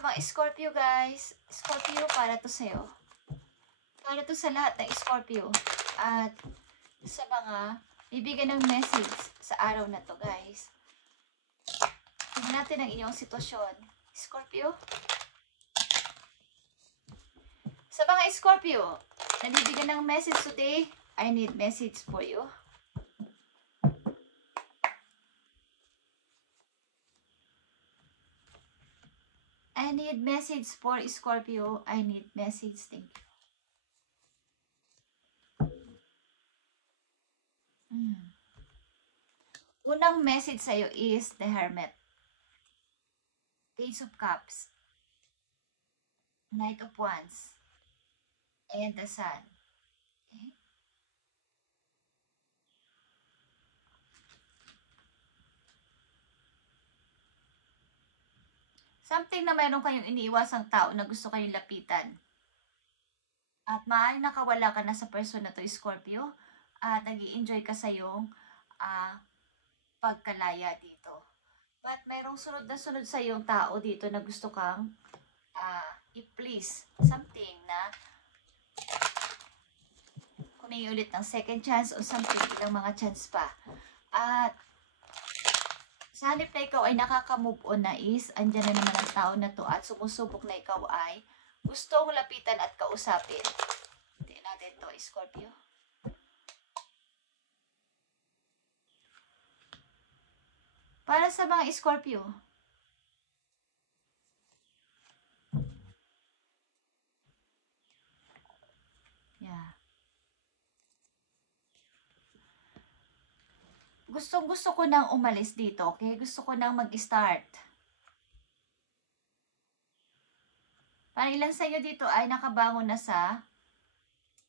mga Scorpio guys. Scorpio, para to sa'yo. Para to sa lahat ng Scorpio. At sa mga bibigyan ng message sa araw na to guys. Tingnan natin ang inyong sitwasyon. Scorpio. Sa mga Scorpio, nabibigyan ng message today, I need message for you. I need message for Scorpio. I need message. Thank you. Unang message sa'yo is the Hermit. Page of Cups. Knight of Wands. And the Sun. Okay? Something na mayroon kayong iniiwasang tao na gusto kayong lapitan. At maaaring nakawala ka na sa person na to, Scorpio. At nag-i-enjoy ka sa iyong pagkalaya dito. But mayroong sunod sa iyong tao dito na gusto kang i-please. Something na humingi ulit ng second chance o something, ilang mga chance pa. At sa halip na ikaw ay nakaka-move on na is, andyan na naman ang tao na to at sumusubok na ikaw ay gustong lapitan at kausapin. Tingnan natin to, Scorpio. Para sa mga Scorpio, Gustong-gusto ko nang umalis dito, okay? Gusto ko nang mag-start. Parang ilan sa inyo dito ay nakabangon na sa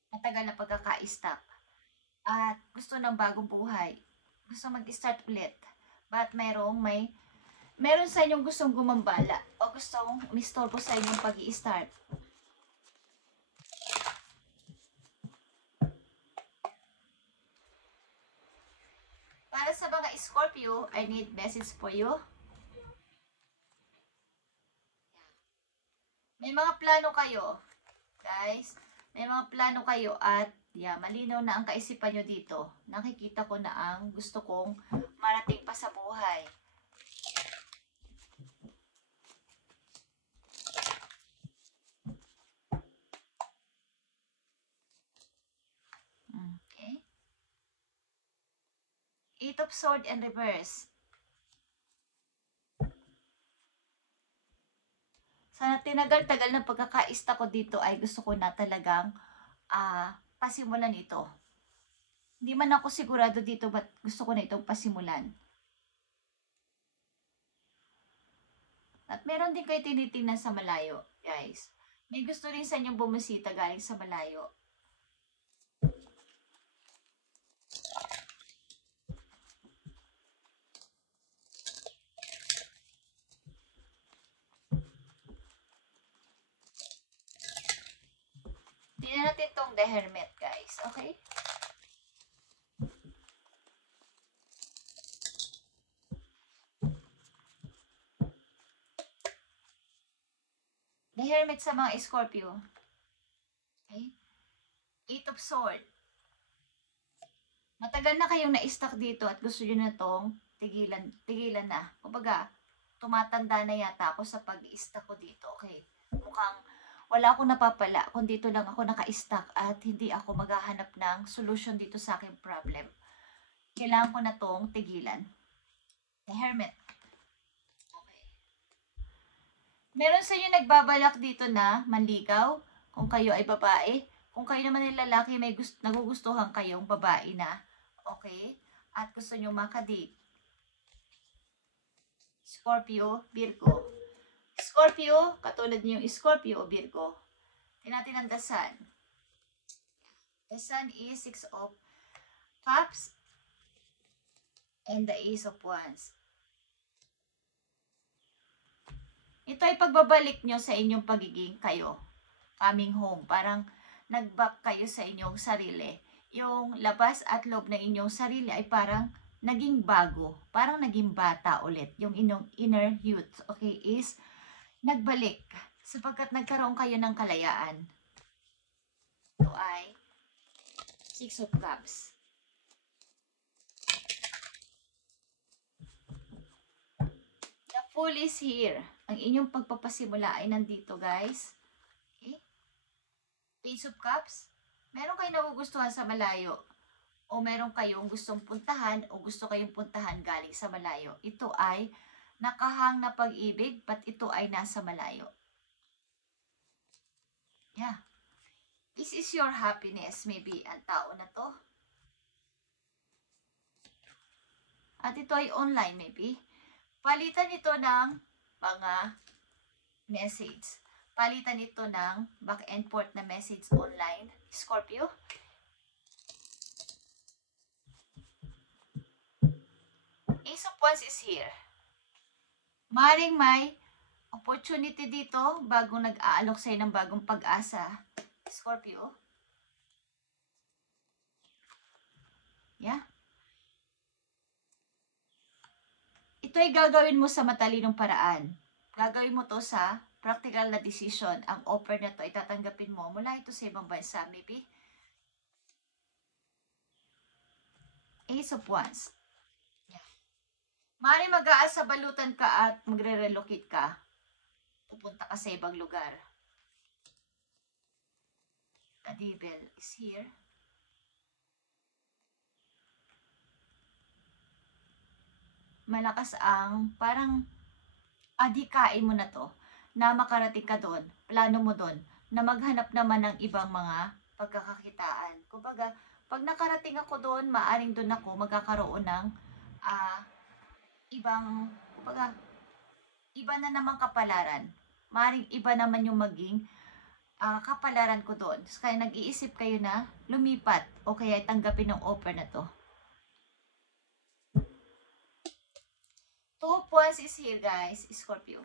matagal na pagkaka-stuck. At gusto ng bagong buhay. Gusto mag-start ulit. But meron sa inyong gustong gumambala o gustong umistorbo sa inyong pag-i-start. Para sa mga Scorpio, I need message for you. May mga plano kayo, guys. May mga plano kayo at malinaw na ang kaisipan nyo dito. Nakikita ko na ang gusto kong marating pa sa buhay. Okay. Eight of Swords and Reverse. Sa tinagal-tagal ng pagkakaista ko dito ay gusto ko na talagang pasimulan ito. Hindi man ako sigurado dito but gusto ko na itong pasimulan. At meron din kayo tinitingnan sa malayo, guys. May gusto rin sa inyong bumisita galing sa malayo. Tingnan natin itong The Hermit, guys. Okay? The Hermit sa mga Scorpio. Okay? Eight of Swords. Matagal na kayong na-stuck dito at gusto nyo na itong tigilan na. Kumbaga, tumatanda na yata ako sa pag-i-stuck ko dito. Okay? Mukhang wala akong napapala kung dito lang ako naka-stuck at hindi ako maghahanap ng solution dito sa aking problem. Kailangan ko na tong tigilan. The Hermit. Okay. Meron sa inyo nagbabalak dito na manligaw kung kayo ay babae. Kung kayo naman ay lalaki, may nagugustuhan kayong babae na. Okay? At gusto nyo makadate. Scorpio, Virgo. Scorpio, katulad niyo yung Scorpio o Virgo. Tingnan natin ang The Sun. The Sun is Six of Cups and the Ace of Wands. Ito ay pagbabalik nyo sa inyong pagiging kayo. Coming home. Parang nag-back kayo sa inyong sarili. Yung labas at loob ng inyong sarili ay parang naging bago. Parang naging bata ulit. Yung inyong inner youth. Okay, is nagbalik sapagkat nagkaroon kayo ng kalayaan. Ito ay Six of Cups. The Fool is here. Ang inyong pagpapasimula ay nandito, guys. Okay? Ace of Cups. Meron kayo nagugustuhan sa malayo. O meron kayong gustong puntahan o gusto kayong puntahan galing sa malayo. Ito ay nakahang na pag-ibig, but ito ay nasa malayo. Yeah. This is your happiness, maybe, ang tao na to. At ito ay online, maybe. Palitan ito ng mga message. Palitan ito ng back and forth na message online. Scorpio. Ace of Wands is here. Maring may opportunity dito bagong nag-aalok sa'yo ng bagong pag-asa. Scorpio. Yeah. Ito ay gagawin mo sa matalinong paraan. Gagawin mo to sa practical na decision. Ang offer na to ay tatanggapin mo mula ito sa ibang bansa, maybe. Ace of Wands. Yeah. Maring mag-aasa balutan ka at magre-relocate ka. Pupunta ka sa ibang lugar. The Devil is here. Malakas ang parang adhikain mo na to na makarating ka doon, plano mo doon, na maghanap naman ng ibang mga pagkakakitaan. Kumbaga, pag nakarating ako doon, maaring doon ako magkakaroon ng ibang, kumbaga, iba na namang kapalaran. Maaring iba naman yung maging kapalaran ko doon. Kaya nag-iisip kayo na lumipat o kaya tanggapin ng offer na to. 2 points is here, guys. Scorpio.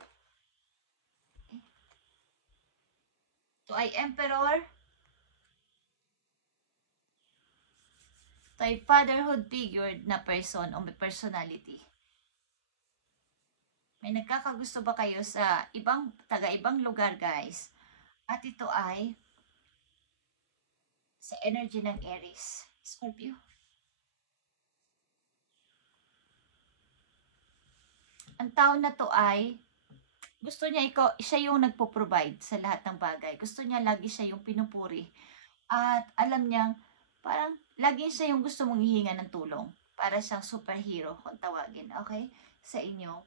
Okay. Ito ay Emperor. Ito ay fatherhood figure na person o personality. May nagkakagusto ba kayo sa taga-ibang lugar, guys? At ito ay sa energy ng Aries. Scorpio. Ang tao na to ay gusto niya siya yung nagpo-provide sa lahat ng bagay. Gusto niya lagi siya yung pinupuri. At alam niyang parang lagi siya yung gusto mong hihinga ng tulong. Para siyang superhero kung tawagin, okay? Sa inyong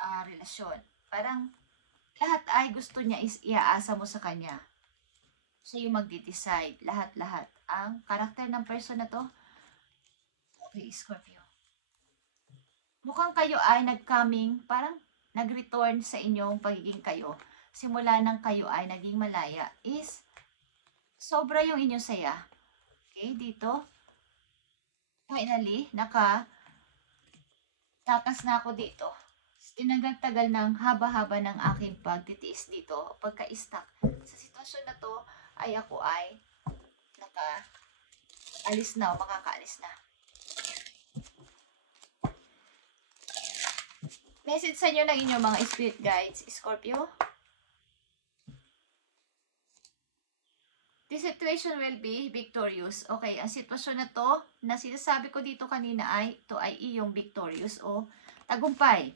relasyon. Parang lahat ay gusto niya is iaasa mo sa kanya. Siya yung magde-decide. Lahat-lahat. Ang karakter ng person na to, okay, Scorpio. Mukhang kayo ay nag-coming, parang nag-return sa inyong pagiging kayo. Simula nang kayo ay naging malaya is sobra yung inyong saya. Okay, dito. Finally, takas na ako dito. Tinagal-tagal ng haba-haba ng aking pagtitiis dito. Pagka-stuck sa sitwasyon na to, ay ako ay makaalis na. Message sa inyo ng inyong mga spirit guides, Scorpio. This situation will be victorious. Okay, ang sitwasyon na to, na sinasabi ko dito kanina ay, ito ay iyong victorious o tagumpay.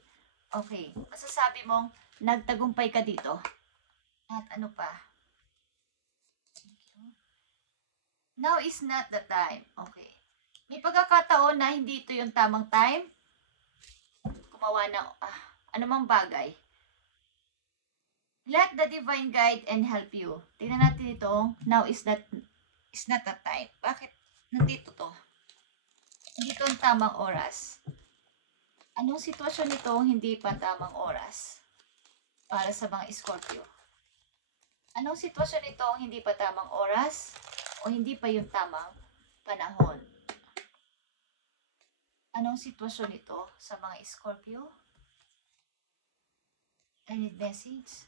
Okay, masasabi mong nagtagumpay ka dito. At ano pa? Now is not the time. Okay. May pagkakataon na hindi ito yung tamang time. Gumawa ng anumang bagay. Let the divine guide and help you. Tingnan natin itong now is not the time. Bakit nandito to? Hindi ito ang tamang oras. Anong sitwasyon nito hindi pa tamang oras para sa mga Scorpio? Anong sitwasyon nito hindi pa tamang oras o hindi pa yung tamang panahon? Anong sitwasyon ito sa mga Scorpio? I need message.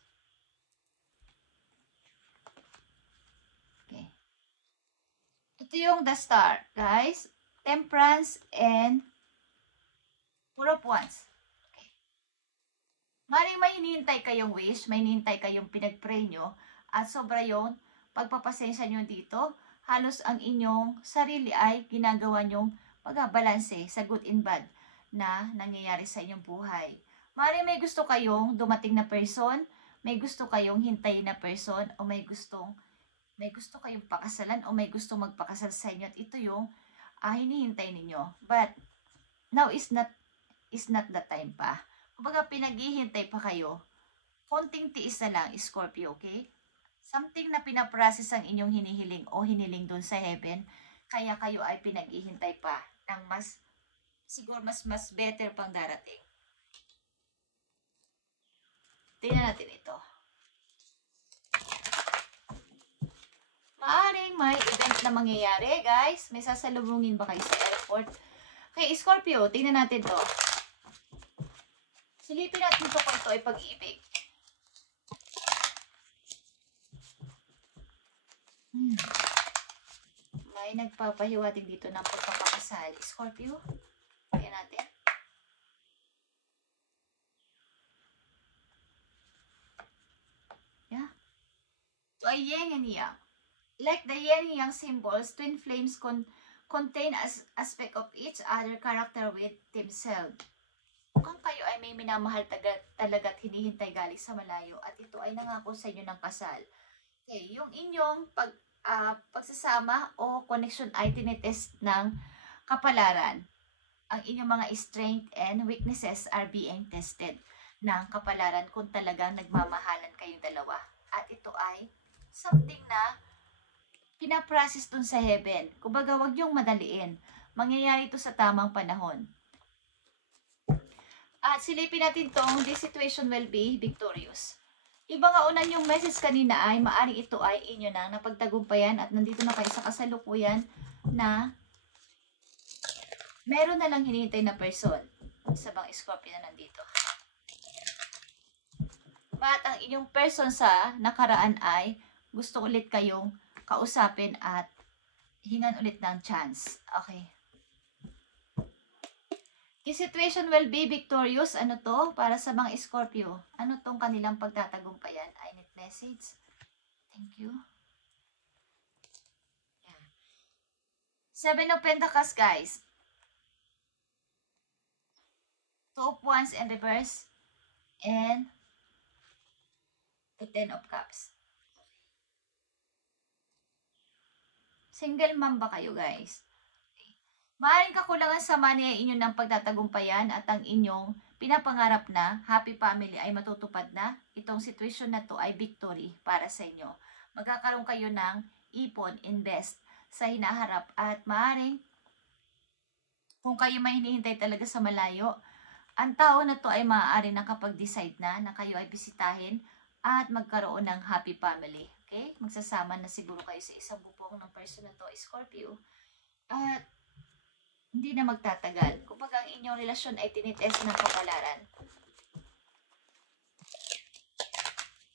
Okay. Ito yung the star, guys. Temperance and Four of Wands. Okay. Maring may hinihintay kayong wish, may hinihintay kayong pinag-pray nyo, at sobra yung pagpapasensya nyo dito, halos ang inyong sarili ay ginagawa nyong pagbabalanse sa good and bad na nangyayari sa inyong buhay. Maring may gusto kayong dumating na person, may gusto kayong hintayin na person, o may gusto kayong pakasalan, o may gusto magpakasal sa inyo, at ito yung hinihintay ninyo. But now is not the time pa. Kumbaga, pinaghihintay pa kayo. Konting tiis na lang, Scorpio, okay? Something na pinaprocess ang inyong hinihiling o hiniling dun sa heaven, kaya kayo ay pinaghihintay pa ng siguro mas better pang darating. Tingnan natin ito. Maaring may event na mangyayari, guys. May sasalubungin ba kayo sa airport? Okay, Scorpio, tingnan natin to. Silipin natin ito kung ito ay pag-ibig. May nagpapahiwatig dito ng pagpapakasal. Scorpio, tingnan natin. Yeah. So, ay yin and yang. Like the yin and yang symbols, twin flames contain aspect of each other character with themselves. Mukhang kayo ay may minamahal talaga at hinihintay galing sa malayo, at ito ay nangako sa inyo ng kasal. Okay, yung inyong pagsasama o connection ay tinetest ng kapalaran. Ang inyong mga strength and weaknesses are being tested ng kapalaran kung talagang nagmamahalan kayong dalawa. At ito ay something na pinaprocess dun sa heaven. Kumbaga, wag yung madaliin. Mangyayari ito sa tamang panahon. At silipin natin tong, this situation will be victorious. Yung mga una yung message kanina ay maaring ito ay inyo na napagtagumpayan at nandito na kayo sa kasalukuyan na meron na lang hinihintay na person sa mga Scorpio na nandito. But ang inyong person sa nakaraan ay gusto ulit kayong kausapin at hingan ulit ng chance. Okay. The situation will be victorious. Ano to? Para sa mga Scorpio. Ano tong kanilang pagtatagumpayan? I need message. Thank you. Yeah. 7 of Pentacles, guys. 2 of Wands in reverse. And the 10 of Cups. Single mom ba kayo, guys? Maaaring kakulangan sa money ay inyo ng pagtatagumpayan at ang inyong pinapangarap na happy family ay matutupad na. Itong situation na to ay victory para sa inyo. Magkakaroon kayo ng ipon, invest sa hinaharap, at maaaring kung kayo may hinihintay talaga sa malayo, ang tao na to ay maaari nakapag-decide na kayo ay bisitahin at magkaroon ng happy family. Okay? Magsasama na siguro kayo sa isang bubong ng person na to, Scorpio. At hindi na magtatagal. Kumbaga, ang inyong relasyon ay tinitest ng kapalaran.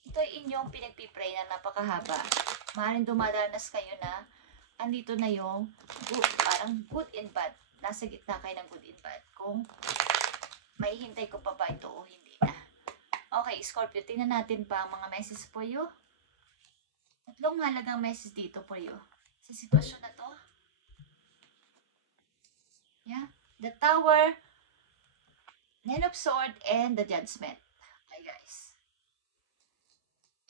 Ito ay inyong pinagpipray na napakahaba. Maaaring dumadanas kayo na andito na yung good, parang good and bad. Nasa gitna kayo ng good and bad. Kung may hintay ko pa ba ito o hindi na. Okay, Scorpio, tingnan natin pa ang mga message for you. Tatlong mahalagang message dito for you. Sa sitwasyon na to. Yeah, the Tower, Nine of Swords, and the Judgment. Okay, guys.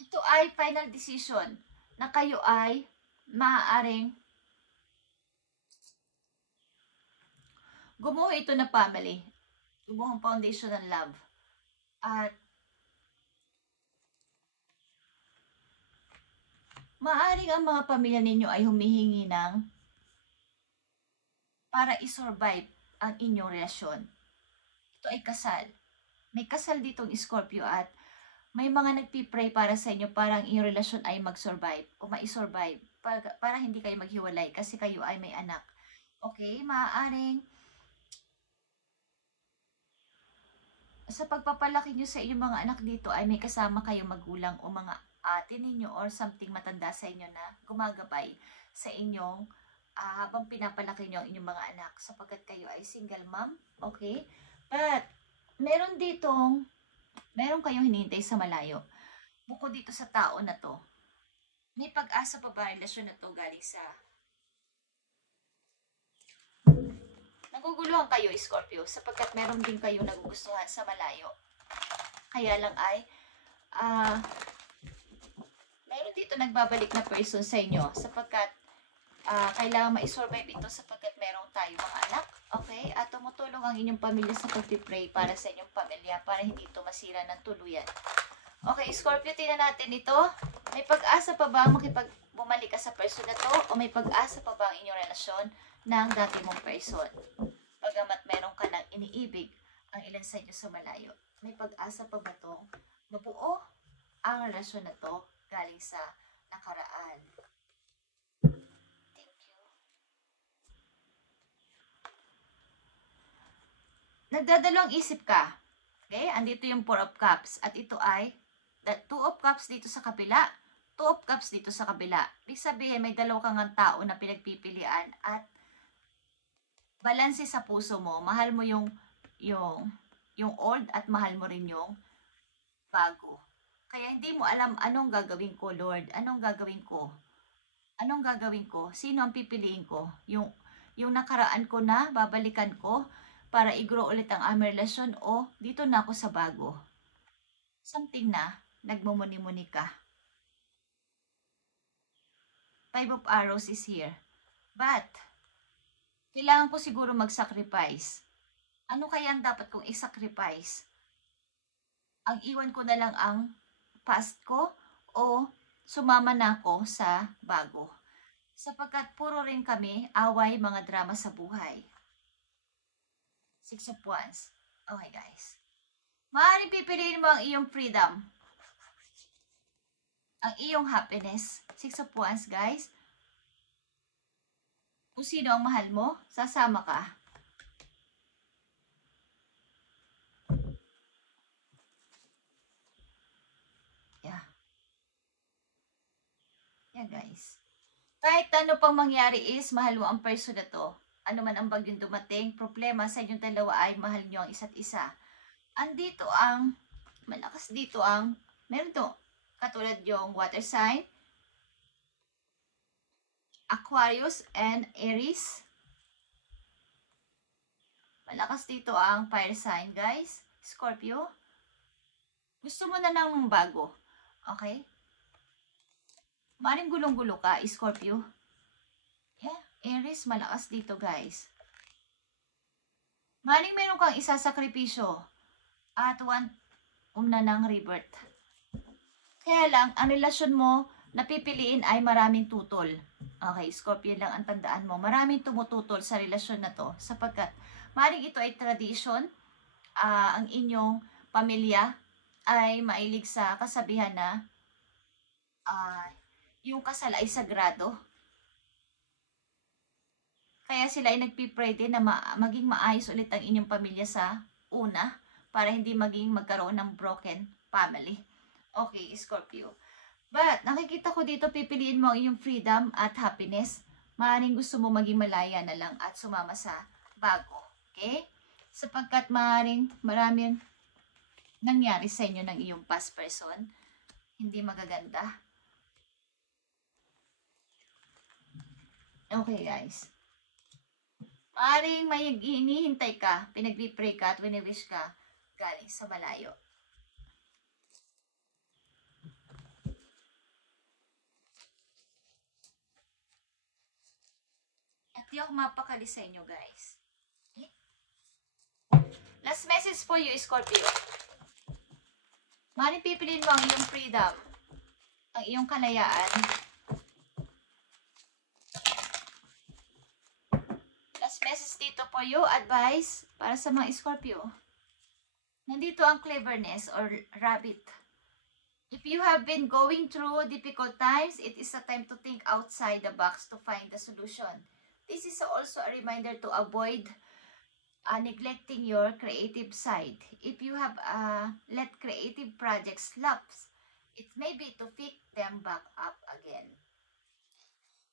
Ito ay final decision na kayo ay maaaring gumuho ito na family. Gumuho ang foundation ng love. At maaaring ang mga pamilya ninyo ay humihingi ng para i-survive ang inyong relasyon. Ito ay kasal. May kasal ditong Scorpio at may mga nagpipray para sa inyo para ang inyong relasyon ay mag-survive o ma-survive para hindi kayo maghiwalay kasi kayo ay may anak. Okay? Maaaring sa pagpapalaki nyo sa inyong mga anak dito ay may kasama kayong magulang o mga ate ninyo or something matanda sa inyo na gumagabay sa inyong habang pinapalaki nyo ang inyong mga anak sapagkat kayo ay single mom, okay? But, meron ditong Meron kayong hinihintay sa malayo. Bukod dito sa tao na to, may pag-asa pa ba relasyon na to galing sa... Naguguluhan kayo, Scorpio, sapagkat meron din kayong nagugustuhan sa malayo. Kaya lang ay, meron dito nagbabalik na person sa inyo sapagkat kailangan ma-survive ito sapagkat meron tayo mga anak. Okay? At tumutulong ang inyong pamilya sa pag-pray para sa inyong pamilya para hindi ito masira ng tuluyan. Okay, Scorpio, tingnan natin ito. May pag-asa pa ba bumalik ka sa person na to? O may pag-asa pa ba ang inyong relasyon ng dati mong person? Bagamat meron ka ng iniibig ang ilan sa inyo sa malayo. May pag-asa pa ba itong mabuo ang relasyon na to galing sa nakaraan? Thank you. Nagdadalawang isip ka. Okay? Andito yung 4 of Cups. At ito ay 2 of Cups dito sa kabila, 2 of Cups dito sa kabila. Ibig sabihin, may dalawa kang tao na pinagpipilian at balanse sa puso mo. Mahal mo yung old at mahal mo rin yung bago. Kaya hindi mo alam anong gagawin ko, Lord. Anong gagawin ko? Anong gagawin ko? Sino ang pipiliin ko? Yung nakaraan ko na, babalikan ko para i-grow ulit ang aming relasyon o dito na ako sa bago. Something na nagmumuni-muni ka. 5 of Arrows is here. But, kailangan ko siguro mag-sacrifice. Ano kaya ang dapat kong i-sacrifice? Ang iwan ko na lang ang past ko o sumama na ako sa bago? Sapagkat puro rin kami away mga drama sa buhay. 6 of Wands. Okay guys. Maaaring pipiliin mo ang iyong freedom. Ang iyong happiness. 6 of Wands, guys. Kung sino ang mahal mo, sasama ka. Yeah. Yeah, guys. Kahit ano pang mangyari is, mahal mo ang person na to. Ano man ang bagyong dumating, problema sa inyong dalawa ay mahal nyo ang isa't isa. Andito ang, malakas dito ang, meron to, katulad yung water sign, Aquarius and Aries. Malakas dito ang fire sign, guys. Scorpio. Gusto mo na ng bago. Okay? Maring gulong-gulo ka, Scorpio. Yeah, Aries, malakas dito, guys. Maring meron kang isasakripisyo at na ng rebirth. Kaya lang, ang relasyon mo na pipiliin ay maraming tutol. Okay, Scorpio lang ang tandaan mo. Maraming tumututol sa relasyon na to sapagkat maring ito ay tradition. Ang inyong pamilya ay mailig sa kasabihan na yung kasal ay sagrado. Kaya sila ay nagpipray din na maging maayos ulit ang inyong pamilya sa una para hindi magkaroon ng broken family. Okay, Scorpio. But, nakikita ko dito, pipiliin mo ang iyong freedom at happiness. Maaaring gusto mo maging malaya na lang at sumama sa bago. Okay? Sapagkat maraming nangyari sa inyo ng iyong past person. Hindi magaganda. Okay, guys. Maaaring may hinihintay ka, pinagpipray ka at wini-wish ka galing sa malayo. At di ako mapakali sa inyo, guys. Okay? Last message for you, Scorpio. Maaaring pipiliin mo ang iyong freedom, ang iyong kalayaan. Last message dito for you, advice para sa mga Scorpio. Nandito ang cleverness or rabbit. If you have been going through difficult times, it is a time to think outside the box to find the solution. This is also a reminder to avoid neglecting your creative side. If you have let creative projects lapse, it may be to pick them back up again.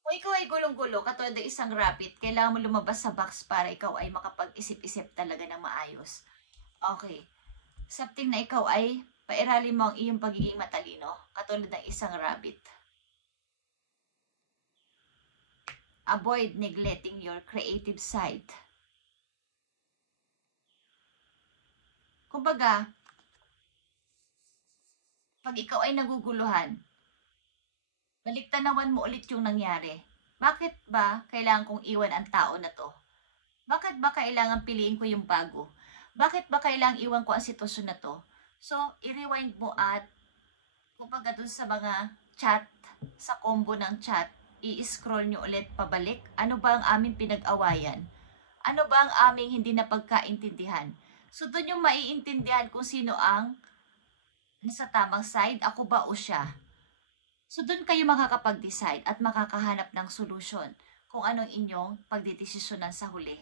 Kung ikaw ay gulong-gulo, katulad ng isang rabbit, kailangan mo lumabas sa box para ikaw ay makapag-isip-isip talaga ng maayos. Okay. Something na ikaw ay pairali mo ang iyong pagiging matalino, katulad ng isang rabbit. Avoid neglecting your creative side. Kumbaga, pag ikaw ay naguguluhan, baliktanawan mo ulit yung nangyari. Bakit ba kailangan kong iwan ang tao na to? Bakit ba kailangan piliin ko yung bago? Bakit ba kailangan iwan ko ang sitwasyon na to? So, i-rewind mo at kumbaga dun sa mga chat, sa combo ng chat, i-scroll nyo ulit pabalik. Ano ba ang aming pinag-awayan? Ano ba ang aming hindi napagkaintindihan? So, dun yung maiintindihan kung sino ang nasa tamang side, ako ba o siya. So, dun kayo makakapag-decide at makakahanap ng solusyon kung anong inyong pagdidesisyonan sa huli.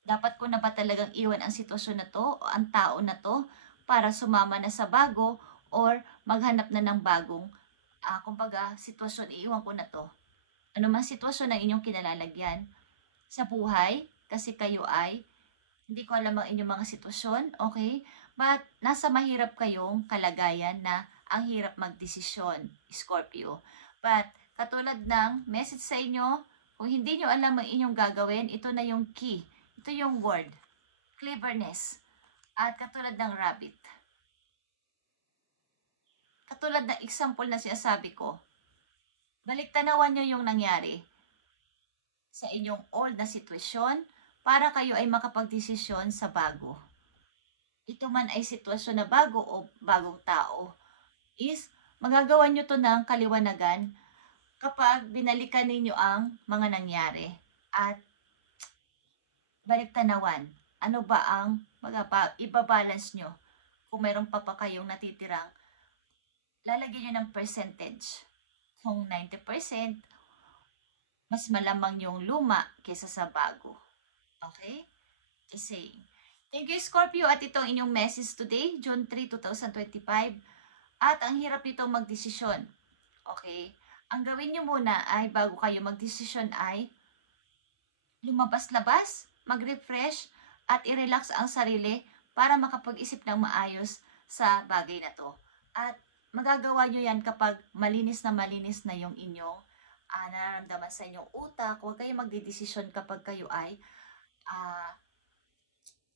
Dapat ko na ba talagang iwan ang sitwasyon na to o ang tao na to para sumama na sa bago or maghanap na ng bagong kumbaga sitwasyon, iiwan ko na to. Ano man sitwasyon ang inyong kinalalagyan sa buhay, kasi kayo ay hindi ko alam ang inyong mga sitwasyon, okay? But nasa mahirap kayong kalagayan na ang hirap magdesisyon, Scorpio. But katulad ng message sa inyo, kung hindi nyo alam ang inyong gagawin, ito na yung key. Ito yung word, cleverness. At katulad ng rabbit. Katulad ng example na sinasabi ko, baliktanawan nyo yung nangyari sa inyong old na sitwasyon para kayo ay makapagdesisyon sa bago. Ito man ay sitwasyon na bago o bagong tao, is magagawa nyo to ng kaliwanagan kapag binalikan ninyo ang mga nangyari at baliktanawan. Ano ba ang ibabalance nyo? Kung mayroon pa kayong natitirang, lalagyan nyo ng percentage. Kung 90%, mas malamang yung luma kaysa sa bago. Okay? Just saying. Thank you, Scorpio. At ito ang inyong message today, June 3, 2025. At ang hirap nitong magdesisyon. Okay? Ang gawin nyo muna ay, bago kayo magdesisyon ay, lumabas-labas, mag-refresh, at i-relax ang sarili para makapag-isip ng maayos sa bagay na to. At magagawa nyo yan kapag malinis na yung inyong nararamdaman sa inyong utak. Huwag kayo magdedesisyon kapag kayo ay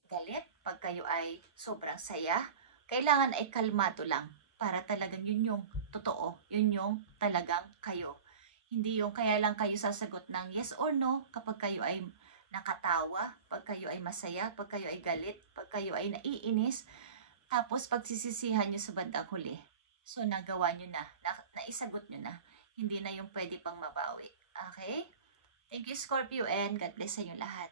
galit, pag kayo ay sobrang saya. Kailangan ay kalmado lang para talagang yun yung totoo, yun yung talagang kayo. Hindi yung kaya lang kayo sasagot ng yes or no kapag kayo ay nakatawa, pag kayo ay masaya, pag kayo ay galit, pag kayo ay naiinis, tapos pagsisisihan nyo sa bandang huli. So, nagawa nyo na, naisagot nyo na. Hindi na yung pwede pang mabawi. Okay? Thank you, Scorpio, and God bless sa inyo lahat.